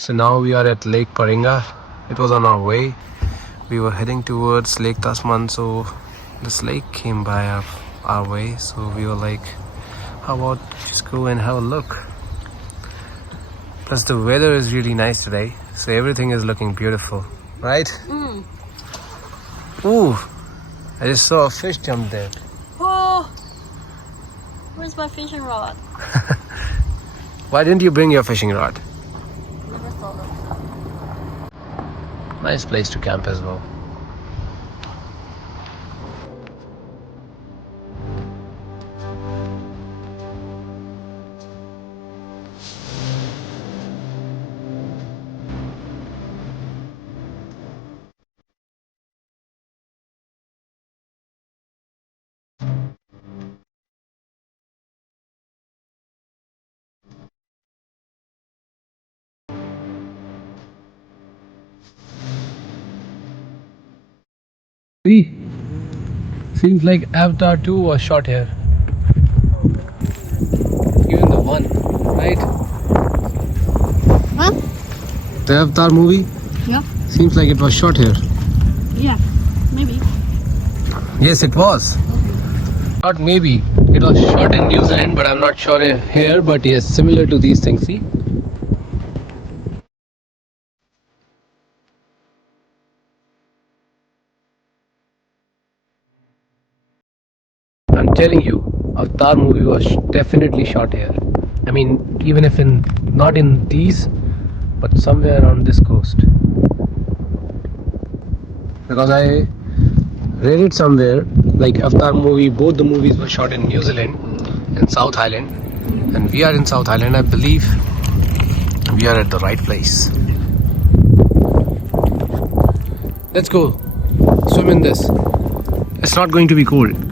So now we are at Lake Paringa. It was on our way. We were heading towards Lake Tasman, so this lake came by our way. So we were like, how about just go and have a look? Plus the weather is really nice today, so everything is looking beautiful, right? Ooh, I just saw a fish jump there. Oh, where's my fishing rod? Why didn't you bring your fishing rod? Never thought of it. Nice place to camp as well. See, seems like Avatar 2 was shot here. Even the one, right? Huh? The Avatar movie Yeah. seems like it was shot here. Yeah, maybe. Yes, it was. Not maybe. It was shot in New Zealand, but I'm not sure here. But yes, similar to these things. See. I'm telling you, Avatar movie was definitely shot here. I mean, even if not in these, but somewhere on this coast. Because I read it somewhere, like Avatar movie, both the movies were shot in New Zealand and South Island, and we are in South Island. I believe we are at the right place. Let's go swim in this. It's not going to be cold.